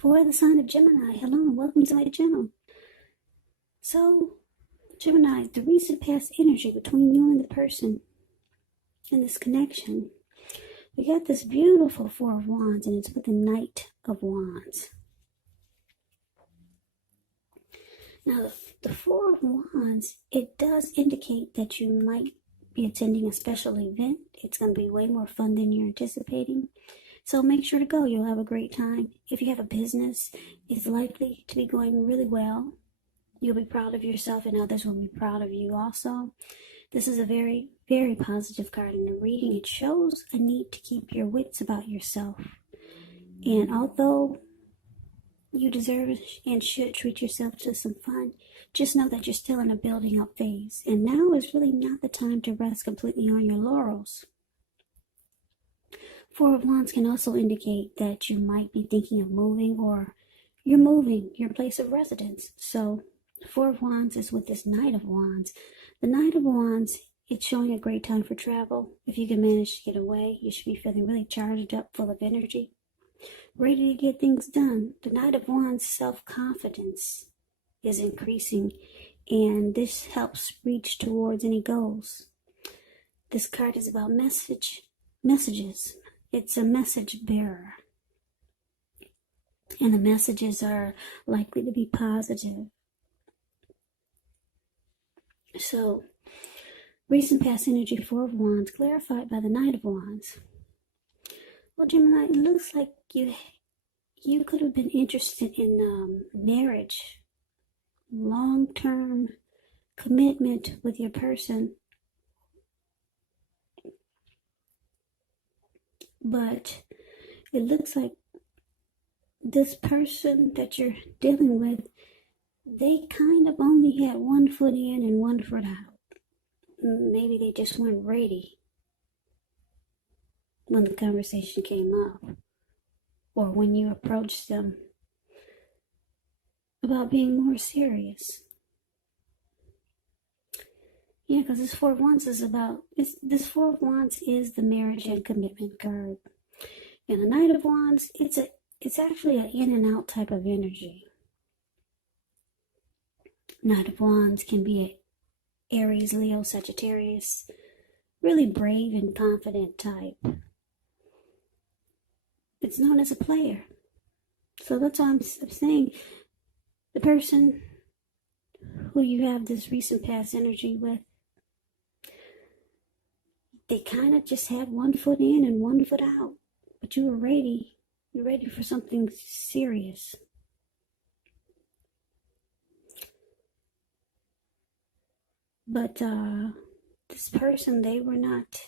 For the sign of Gemini, hello and welcome to my channel. So, Gemini, the recent past energy between you and the person in this connection, we got this beautiful Four of Wands, and it's with the Knight of Wands. Now, the Four of Wands, it does indicate that you might be attending a special event. It's going to be way more fun than you're anticipating. So make sure to go. You'll have a great time. If you have a business, it's likely to be going really well. You'll be proud of yourself and others will be proud of you also. This is a very, very positive card in the reading. It shows a need to keep your wits about yourself. And although you deserve and should treat yourself to some fun, just know that you're still in a building up phase. And now is really not the time to rest completely on your laurels. Four of Wands can also indicate that you might be thinking of moving, or you're moving your place of residence. So Four of Wands is with this Knight of Wands. The Knight of Wands, it's showing a great time for travel. If you can manage to get away, you should be feeling really charged up, full of energy, ready to get things done. The Knight of Wands' self-confidence is increasing, and this helps reach towards any goals. This card is about messages. It's a message bearer, and the messages are likely to be positive. So, recent past energy, Four of Wands, clarified by the Knight of Wands. Well, Gemini, it looks like you could have been interested in marriage, long-term commitment with your person. But it looks like this person that you're dealing with, they kind of only had one foot in and one foot out. Maybe they just weren't ready when the conversation came up, or when you approached them about being more serious. Yeah, because this Four of Wands is about, this Four of Wands is the marriage and commitment card. And the Knight of Wands, it's actually an in and out type of energy. Knight of Wands can be an Aries, Leo, Sagittarius, really brave and confident type. It's known as a player. So that's why I'm saying the person who you have this recent past energy with, they kind of just had one foot in and one foot out. But you were ready. You're ready for something serious. But this person, they were not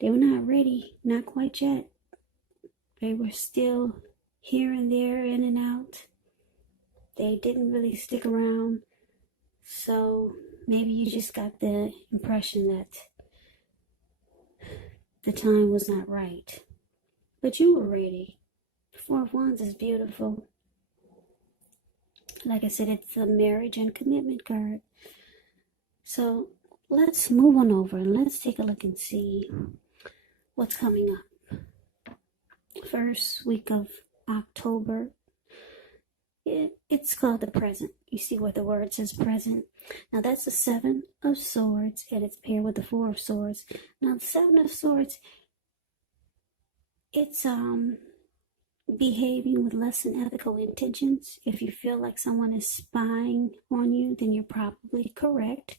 ready. Not quite yet. They were still here and there, in and out. They didn't really stick around. So maybe you just got the impression that the time was not right. But you were ready. The Four of Wands is beautiful. Like I said, it's a marriage and commitment card. So let's move on over and let's take a look and see what's coming up. First week of October. It's called the present. You see where the word says present. Now that's the Seven of Swords, and it's paired with the Four of Swords. Now the Seven of Swords, it's behaving with less than ethical intentions. If you feel like someone is spying on you, then you're probably correct.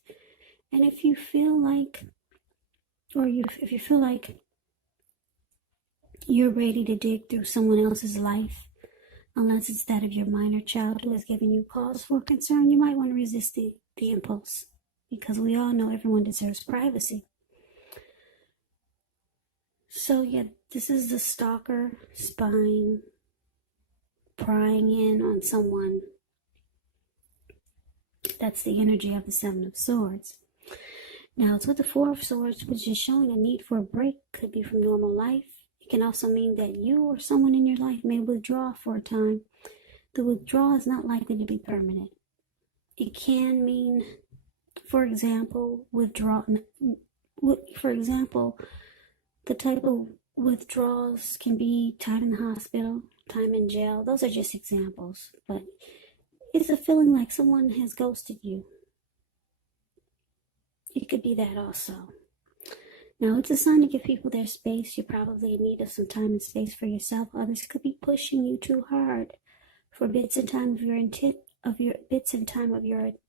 And if you feel like, if you feel like you're ready to dig through someone else's life, unless it's that of your minor child who has given you cause for concern, you might want to resist the impulse, because we all know everyone deserves privacy. So yeah, this is the stalker, spying, prying in on someone. That's the energy of the Seven of Swords. Now it's with the Four of Swords, which is showing a need for a break. Could be from normal life. It can also mean that you or someone in your life may withdraw for a time. The withdrawal is not likely to be permanent. It can mean, for example, the type of withdrawals can be time in the hospital, time in jail. Those are just examples, but it's a feeling like someone has ghosted you. It could be that also. Now, it's a sign to give people their space. You're probably in need of some time and space for yourself. Others could be pushing you too hard for bits and time of your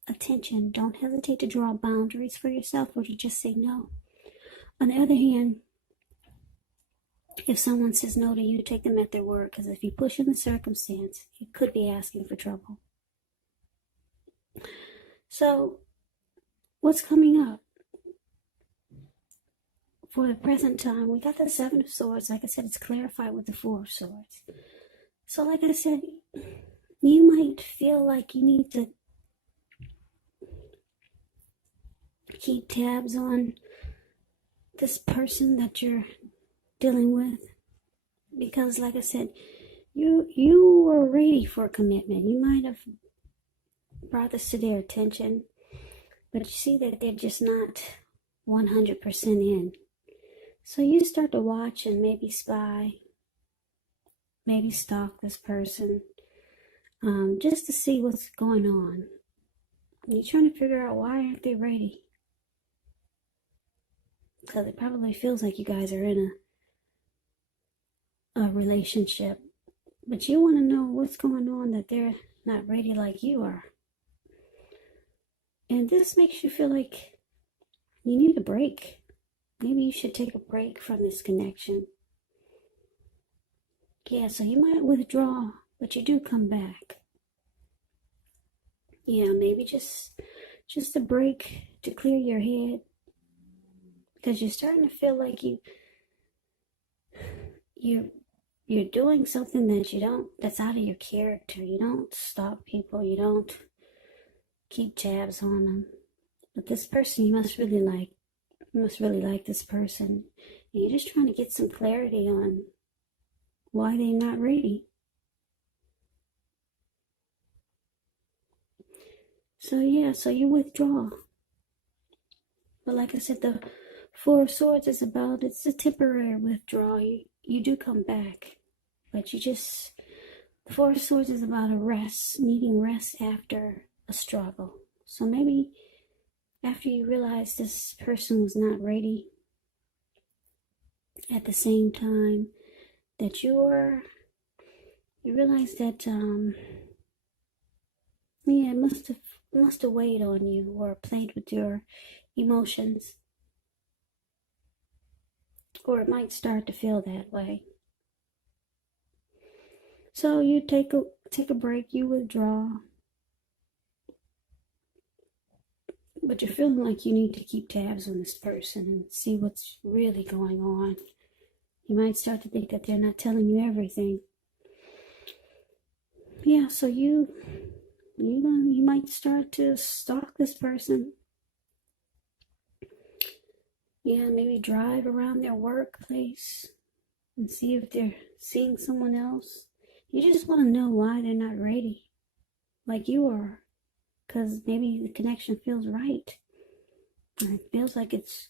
attention. Don't hesitate to draw boundaries for yourself or to just say no. On the other hand, if someone says no to you, take them at their word, because if you push in the circumstance, it could be asking for trouble. So, what's coming up? For the present time, we got the Seven of Swords. Like I said, it's clarified with the Four of Swords. So like I said, you might feel like you need to keep tabs on this person that you're dealing with. Because like I said, you were ready for commitment. You might have brought this to their attention, but you see that they're just not 100% in. So you start to watch and maybe spy, maybe stalk this person, just to see what's going on. And you're trying to figure out why aren't they ready? Because it probably feels like you guys are in a relationship, but you want to know what's going on that they're not ready like you are. And this makes you feel like you need a break. Maybe you should take a break from this connection. Yeah, so you might withdraw, but you do come back. Yeah, maybe just a break to clear your head. Because you're starting to feel like you're doing something that's out of your character. You don't stalk people, you don't keep tabs on them. But this person you must really like this person. And you're just trying to get some clarity on why they're not ready. So yeah, so you withdraw. But like I said, the Four of Swords is it's a temporary withdrawal. You do come back. But the Four of Swords is about a rest, needing rest after a struggle. So maybe after you realize this person was not ready, at the same time that you realize that it must have weighed on you or played with your emotions, or it might start to feel that way. So you take a break, you withdraw, but you're feeling like you need to keep tabs on this person and see what's really going on. You might start to think that they're not telling you everything. Yeah, so you might start to stalk this person. Yeah, maybe drive around their workplace and see if they're seeing someone else. You just want to know why they're not ready, like you are. Because maybe the connection feels right. Or it feels like it's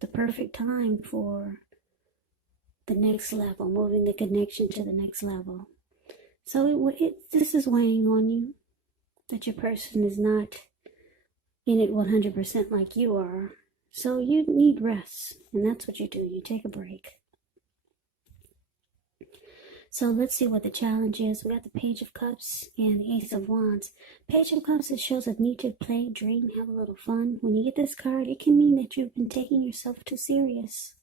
the perfect time for the next level, moving the connection to the next level. So this is weighing on you, that your person is not in it 100% like you are. So you need rest, and that's what you do. You take a break. So let's see what the challenge is. We got the Page of Cups and the Ace of Wands. Page of Cups, it shows a need to play, dream, have a little fun. When you get this card, it can mean that you've been taking yourself too serious.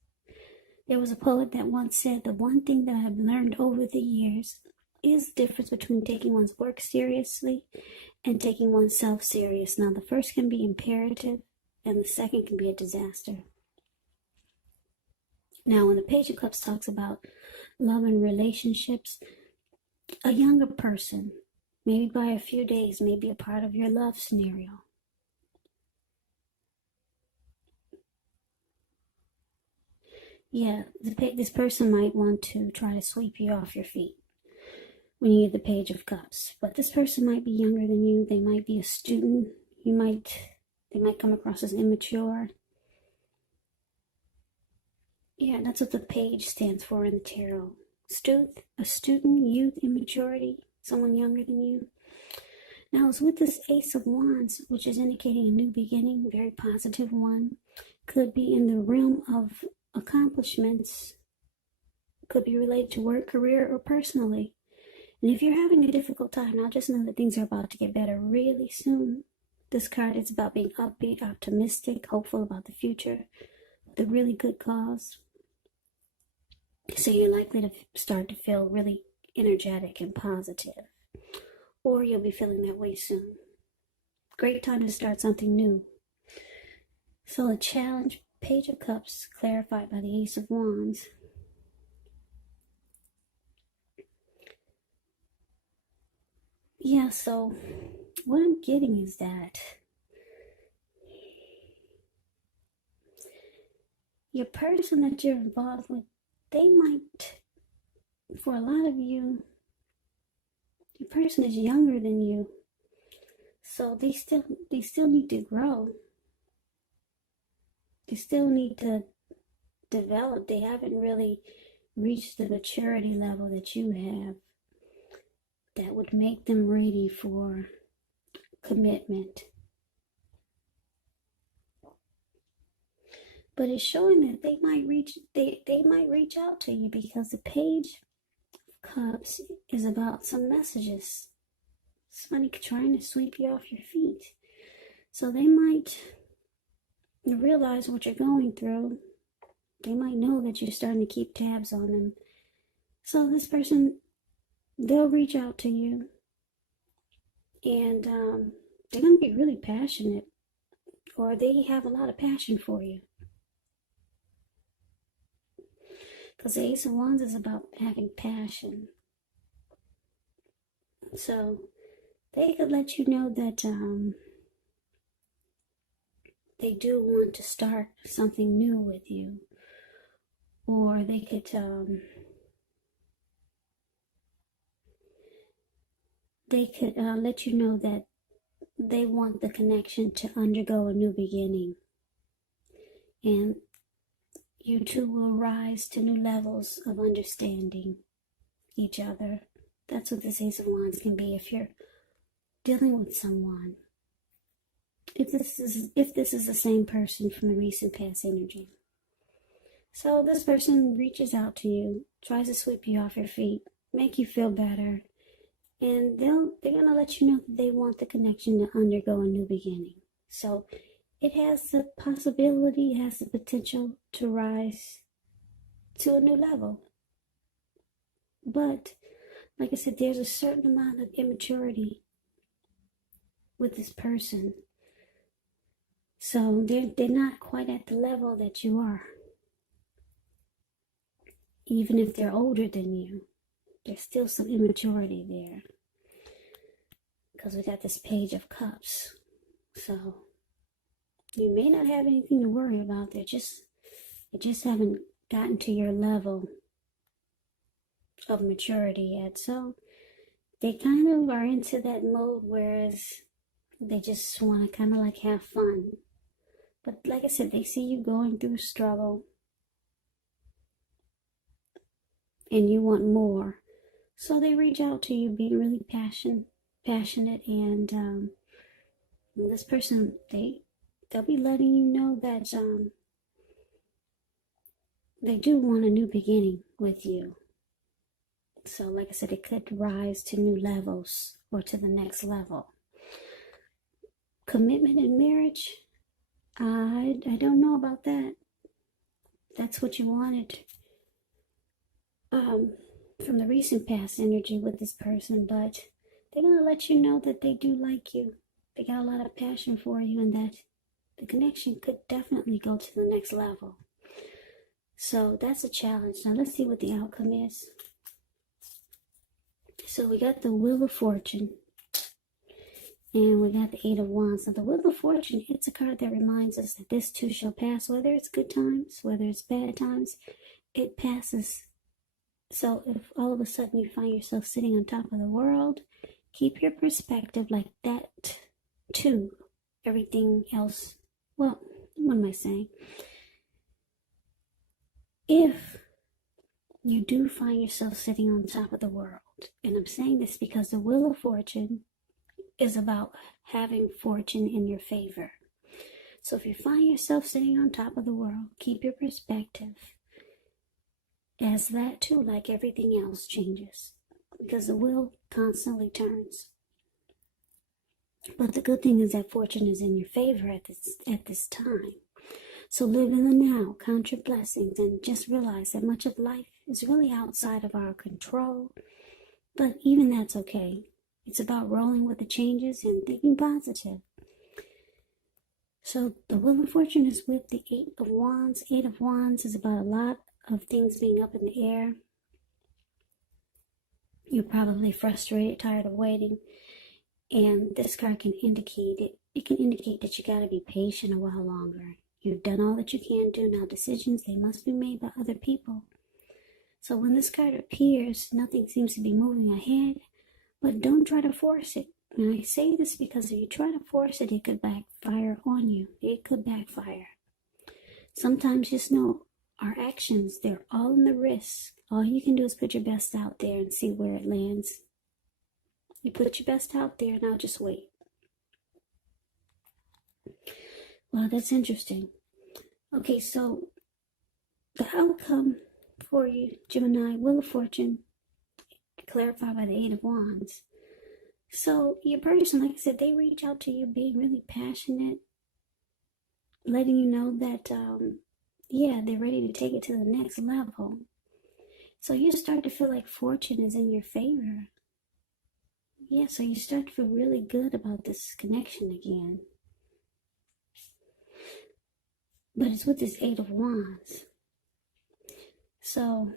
There was a poet that once said, the one thing that I've learned over the years is the difference between taking one's work seriously and taking oneself serious. Now, the first can be imperative, and the second can be a disaster. Now, when the Page of Cups talks about love and relationships, a younger person, maybe by a few days, may be a part of your love scenario. Yeah, this person might want to try to sweep you off your feet when you get the Page of Cups. But this person might be younger than you. They might be a student. They might come across as immature. Yeah, that's what the page stands for in the tarot. a student, youth, immaturity, someone younger than you. Now, it's with this Ace of Wands, which is indicating a new beginning, very positive one. Could be in the realm of accomplishments, could be related to work, career, or personally. And if you're having a difficult time, now just know that things are about to get better really soon. This card is about being upbeat, optimistic, hopeful about the future, with a really good cause. So you're likely to start to feel really energetic and positive. Or you'll be feeling that way soon. Great time to start something new. So a challenge, Page of Cups, clarified by the Ace of Wands. Yeah, so what I'm getting is that your person that you're involved with, they might, for a lot of you, your person is younger than you. So they still need to grow. They still need to develop. They haven't really reached the maturity level that you have that would make them ready for commitment. But it's showing that they might reach out to you, because the Page of Cups is about some messages. Somebody trying to sweep you off your feet. So they might realize what you're going through. They might know that you're starting to keep tabs on them. So this person, they'll reach out to you, and they're going to be really passionate, or they have a lot of passion for you. Because the Ace of Wands is about having passion. So they could let you know that they do want to start something new with you. Or they could let you know that they want the connection to undergo a new beginning. And you two will rise to new levels of understanding each other. That's what this Ace of Wands can be if you're dealing with someone. If this is the same person from the recent past energy. So this person reaches out to you, tries to sweep you off your feet, make you feel better, and they're gonna let you know that they want the connection to undergo a new beginning. So it has the possibility, it has the potential to rise to a new level. But like I said, there's a certain amount of immaturity with this person. So they're not quite at the level that you are. Even if they're older than you, there's still some immaturity there. Because we got this Page of Cups. So you may not have anything to worry about. They just haven't gotten to your level of maturity yet. So they kind of are into that mode, whereas they just want to kind of like have fun. But like I said, they see you going through struggle, and you want more. So they reach out to you, being really passionate, and this person, they'll be letting you know that they do want a new beginning with you. So like I said, it could rise to new levels or to the next level. Commitment in marriage, I don't know about that. That's what you wanted from the recent past energy with this person, but they're going to let you know that they do like you. They got a lot of passion for you, and that the connection could definitely go to the next level. So that's a challenge. Now let's see what the outcome is. So we got the Wheel of Fortune, and we got the Eight of Wands. Now the Wheel of Fortune, it's a card that reminds us that this too shall pass. Whether it's good times, whether it's bad times, it passes. So if all of a sudden you find yourself sitting on top of the world, keep your perspective like that too. Everything else, well, what am I saying? If you do find yourself sitting on top of the world. And I'm saying this because the Wheel of Fortune is about having fortune in your favor. So if you find yourself sitting on top of the world, keep your perspective as that too, like everything else, changes. Because the wheel constantly turns. But the good thing is that fortune is in your favor at this time. So live in the now, count your blessings, and just realize that much of life is really outside of our control. But even that's okay. It's about rolling with the changes and thinking positive. So the Wheel of Fortune is with the 8 of Wands. 8 of Wands is about a lot of things being up in the air. You're probably frustrated, tired of waiting. And this card can indicate it. It can indicate that you got to be patient a while longer. You've done all that you can do. Now decisions, they must be made by other people. So when this card appears, nothing seems to be moving ahead. But don't try to force it. And I say this because if you try to force it, it could backfire on you. It could backfire. Sometimes just know our actions, they're all in the risk. All you can do is put your best out there and see where it lands. You put your best out there, now just wait. Well, that's interesting. Okay, so the outcome for you, Gemini, Wheel of Fortune, clarified by the 8 of Wands. So your person, like I said, they reach out to you being really passionate, letting you know that, they're ready to take it to the next level. So you start to feel like fortune is in your favor. Yeah, so you start to feel really good about this connection again. But it's with this 8 of Wands. So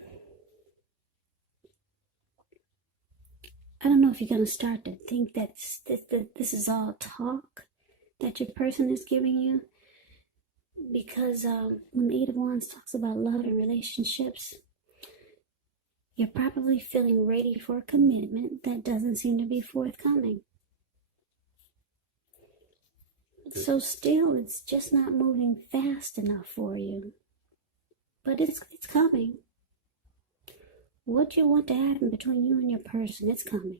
I don't know if you're going to start to think that this is all talk that your person is giving you. Because when the 8 of Wands talks about love and relationships, you're probably feeling ready for a commitment that doesn't seem to be forthcoming. So still, it's just not moving fast enough for you. But it's coming. What you want to happen between you and your person, it's coming.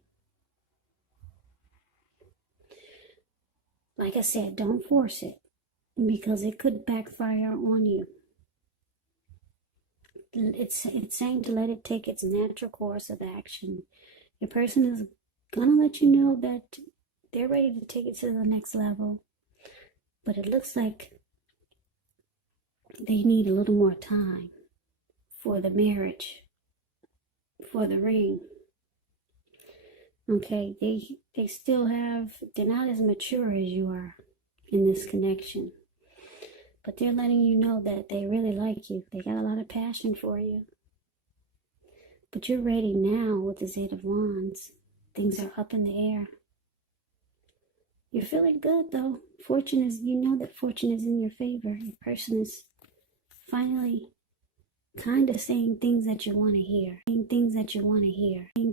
Like I said, don't force it, because it could backfire on you. It's saying to let it take its natural course of action. Your person is going to let you know that they're ready to take it to the next level. But it looks like they need a little more time for the marriage, for the ring. Okay, they still they're not as mature as you are in this connection. But they're letting you know that they really like you. They got a lot of passion for you. But you're ready now with this 8 of Wands. Things are up in the air. You're feeling good though. You know that fortune is in your favor. Your person is finally kind of saying things that you want to hear. Saying things that you want to hear.